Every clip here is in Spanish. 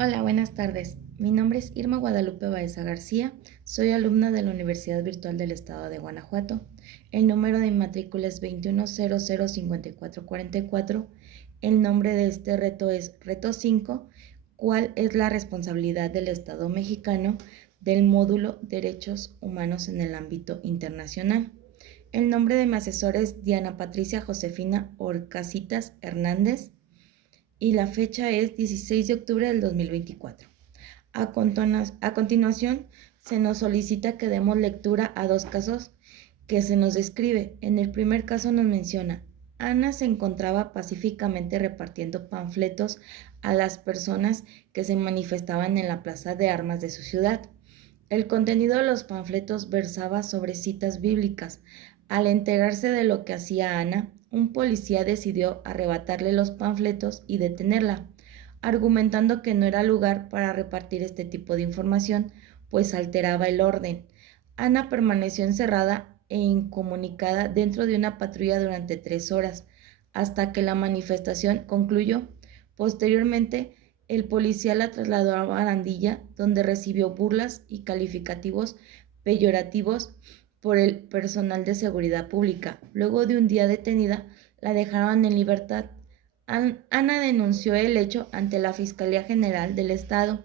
Hola, buenas tardes. Mi nombre es Irma Guadalupe Baeza García. Soy alumna de la Universidad Virtual del Estado de Guanajuato. El número de matrícula es 21005444. El nombre de este reto es Reto 5. ¿Cuál es la responsabilidad del Estado mexicano del módulo Derechos Humanos en el ámbito internacional? El nombre de mi asesora es Diana Patricia Josefina Orcasitas Hernández y la fecha es 16 de octubre del 2024. A continuación, se nos solicita que demos lectura a dos casos que se nos describe. En el primer caso nos menciona: Ana se encontraba pacíficamente repartiendo panfletos a las personas que se manifestaban en la plaza de armas de su ciudad. El contenido de los panfletos versaba sobre citas bíblicas. Al enterarse de lo que hacía Ana, un policía decidió arrebatarle los panfletos y detenerla, argumentando que no era lugar para repartir este tipo de información, pues alteraba el orden. Ana permaneció encerrada e incomunicada dentro de una patrulla durante 3 horas, hasta que la manifestación concluyó. Posteriormente, el policía la trasladó a barandilla, donde recibió burlas y calificativos peyorativos por el personal de seguridad pública. Luego de un día detenida, la dejaron en libertad. Ana denunció el hecho ante la Fiscalía General del Estado,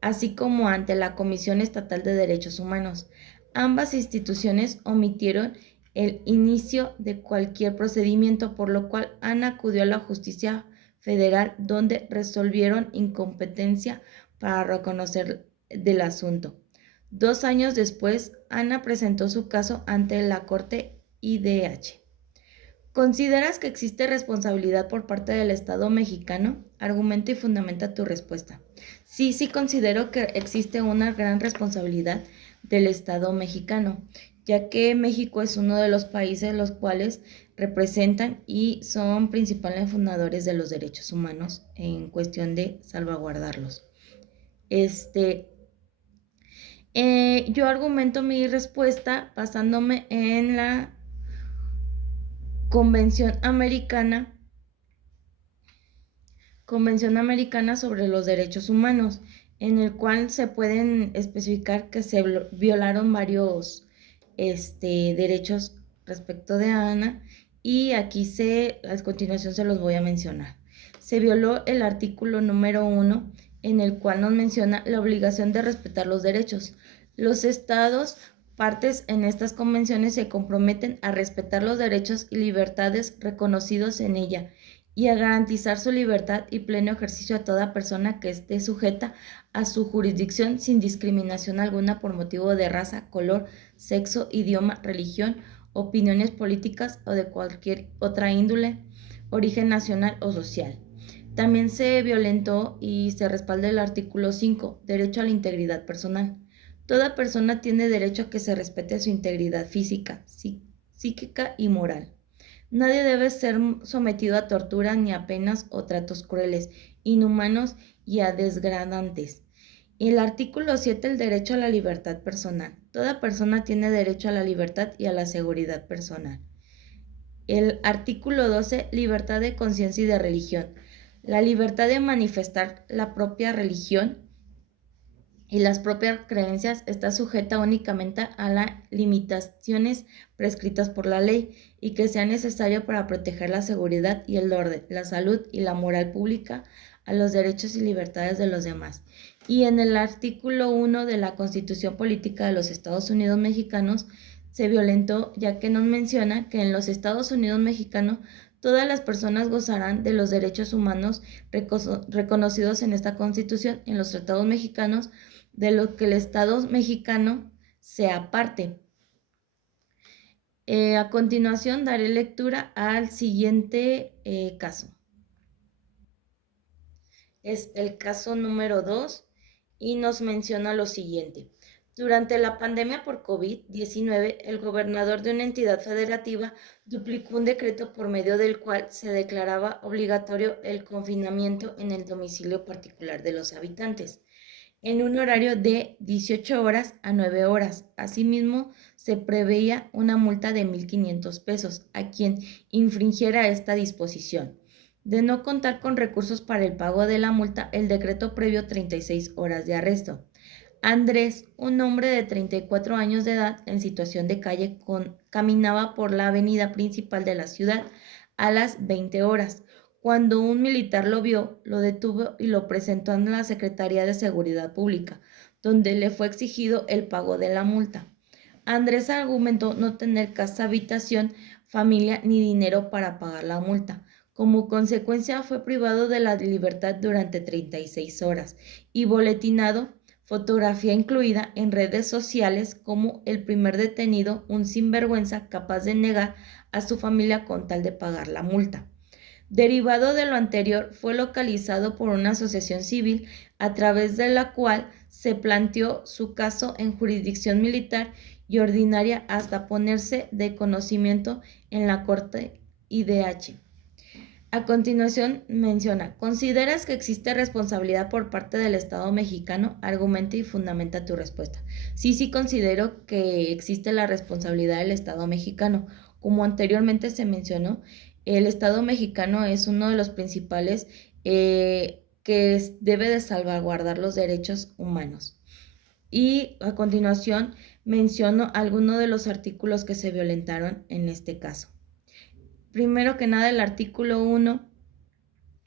así como ante la Comisión Estatal de Derechos Humanos. Ambas instituciones omitieron el inicio de cualquier procedimiento, por lo cual Ana acudió a la justicia federal, donde resolvieron incompetencia para reconocer del asunto. 2 años después, Ana presentó su caso ante la Corte IDH. ¿Consideras que existe responsabilidad por parte del Estado mexicano? Argumenta y fundamenta tu respuesta. Sí considero que existe una gran responsabilidad del Estado mexicano, ya que México es uno de los países los cuales representan y son principales fundadores de los derechos humanos en cuestión de salvaguardarlos. Yo argumento mi respuesta basándome en la Convención Americana sobre los Derechos Humanos, en el cual se pueden especificar que se violaron varios derechos respecto de Ana, y aquí a continuación se los voy a mencionar. Se violó el artículo número 1, en el cual nos menciona la obligación de respetar los derechos. Los estados partes en estas convenciones se comprometen a respetar los derechos y libertades reconocidos en ella y a garantizar su libertad y pleno ejercicio a toda persona que esté sujeta a su jurisdicción sin discriminación alguna por motivo de raza, color, sexo, idioma, religión, opiniones políticas o de cualquier otra índole, origen nacional o social. También se violentó y se respalda el artículo 5, derecho a la integridad personal. Toda persona tiene derecho a que se respete su integridad física, psíquica y moral. Nadie debe ser sometido a tortura ni a penas o tratos crueles, inhumanos y a desgradantes. El artículo 7, el derecho a la libertad personal. Toda persona tiene derecho a la libertad y a la seguridad personal. El artículo 12, libertad de conciencia y de religión. La libertad de manifestar la propia religión y las propias creencias está sujeta únicamente a las limitaciones prescritas por la ley y que sea necesario para proteger la seguridad y el orden, la salud y la moral pública, a los derechos y libertades de los demás. Y en el artículo 1 de la Constitución Política de los Estados Unidos Mexicanos se violentó, ya que nos menciona que en los Estados Unidos Mexicanos todas las personas gozarán de los derechos humanos reconocidos en esta Constitución y en los tratados mexicanos, de lo que el Estado mexicano sea parte. A continuación daré lectura al siguiente caso. Es el caso número 2 y nos menciona lo siguiente. Durante la pandemia por COVID-19, el gobernador de una entidad federativa duplicó un decreto por medio del cual se declaraba obligatorio el confinamiento en el domicilio particular de los habitantes, en un horario de 18 horas a 9 horas. Asimismo, se preveía una multa de 1,500 pesos a quien infringiera esta disposición. De no contar con recursos para el pago de la multa, el decreto previó 36 horas de arresto. Andrés, un hombre de 34 años de edad en situación de calle, caminaba por la avenida principal de la ciudad a las 20 horas. Cuando un militar lo vio, lo detuvo y lo presentó en la Secretaría de Seguridad Pública, donde le fue exigido el pago de la multa. Andrés argumentó no tener casa, habitación, familia ni dinero para pagar la multa. Como consecuencia, fue privado de la libertad durante 36 horas y boletinado, fotografía incluida en redes sociales como el primer detenido, un sinvergüenza capaz de negar a su familia con tal de pagar la multa. Derivado de lo anterior, fue localizado por una asociación civil a través de la cual se planteó su caso en jurisdicción militar y ordinaria hasta ponerse de conocimiento en la Corte IDH. A continuación menciona, ¿consideras que existe responsabilidad por parte del Estado mexicano? Argumenta y fundamenta tu respuesta. Sí considero que existe la responsabilidad del Estado mexicano. Como anteriormente se mencionó, el Estado mexicano es uno de los principales que debe de salvaguardar los derechos humanos. Y a continuación menciono algunos de los artículos que se violentaron en este caso. Primero que nada, el artículo 1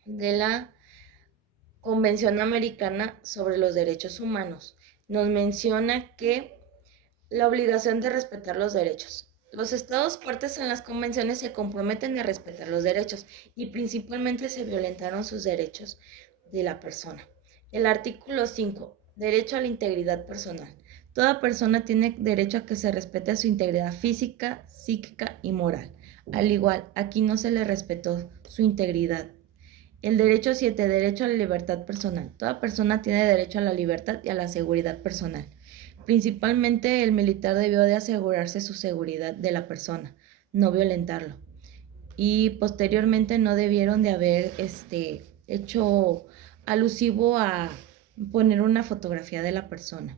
de la Convención Americana sobre los Derechos Humanos nos menciona que la obligación de respetar los derechos. Los estados partes en las convenciones se comprometen a respetar los derechos y principalmente se violentaron sus derechos de la persona. El artículo 5, derecho a la integridad personal. Toda persona tiene derecho a que se respete su integridad física, psíquica y moral. Al igual, aquí no se le respetó su integridad. El derecho 7, derecho a la libertad personal. Toda persona tiene derecho a la libertad y a la seguridad personal. Principalmente el militar debió de asegurarse su seguridad de la persona, no violentarlo. Y posteriormente no debieron de haber hecho alusivo a poner una fotografía de la persona.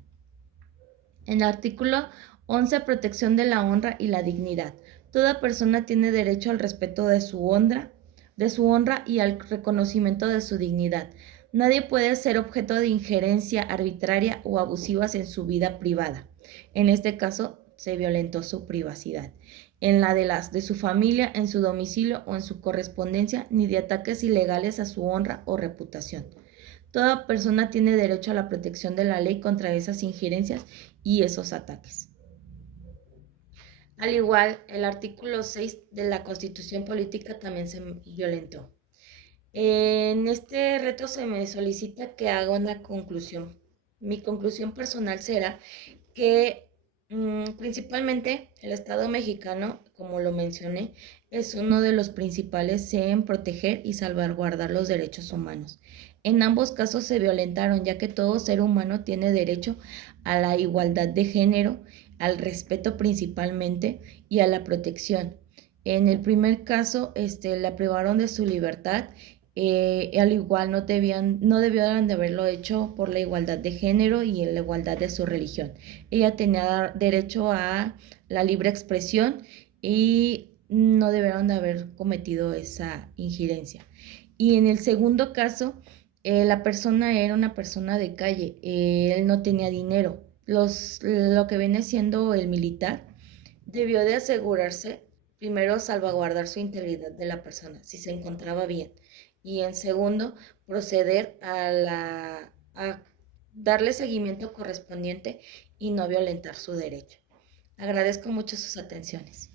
En el artículo 11, protección de la honra y la dignidad. Toda persona tiene derecho al respeto de su honra y al reconocimiento de su dignidad. Nadie puede ser objeto de injerencia arbitraria o abusivas en su vida privada. En este caso, se violentó su privacidad. En la de su familia, en su domicilio o en su correspondencia, ni de ataques ilegales a su honra o reputación. Toda persona tiene derecho a la protección de la ley contra esas injerencias y esos ataques. Al igual, el artículo 6 de la Constitución Política también se violentó. En este reto se me solicita que haga una conclusión. Mi conclusión personal será que principalmente el Estado mexicano, como lo mencioné, es uno de los principales en proteger y salvaguardar los derechos humanos. En ambos casos se violentaron, ya que todo ser humano tiene derecho a la igualdad de género, al respeto principalmente y a la protección. En el primer caso, la privaron de su libertad. Al igual no debieron de haberlo hecho por la igualdad de género y la igualdad de su religión. Ella tenía derecho a la libre expresión y no debieron de haber cometido esa injerencia. Y en el segundo caso, la persona era una persona de calle, él no tenía dinero. Lo que viene siendo el militar debió de asegurarse, primero, salvaguardar su integridad de la persona, si se encontraba bien. Y en segundo, proceder a darle seguimiento correspondiente y no violentar su derecho. Agradezco mucho sus atenciones.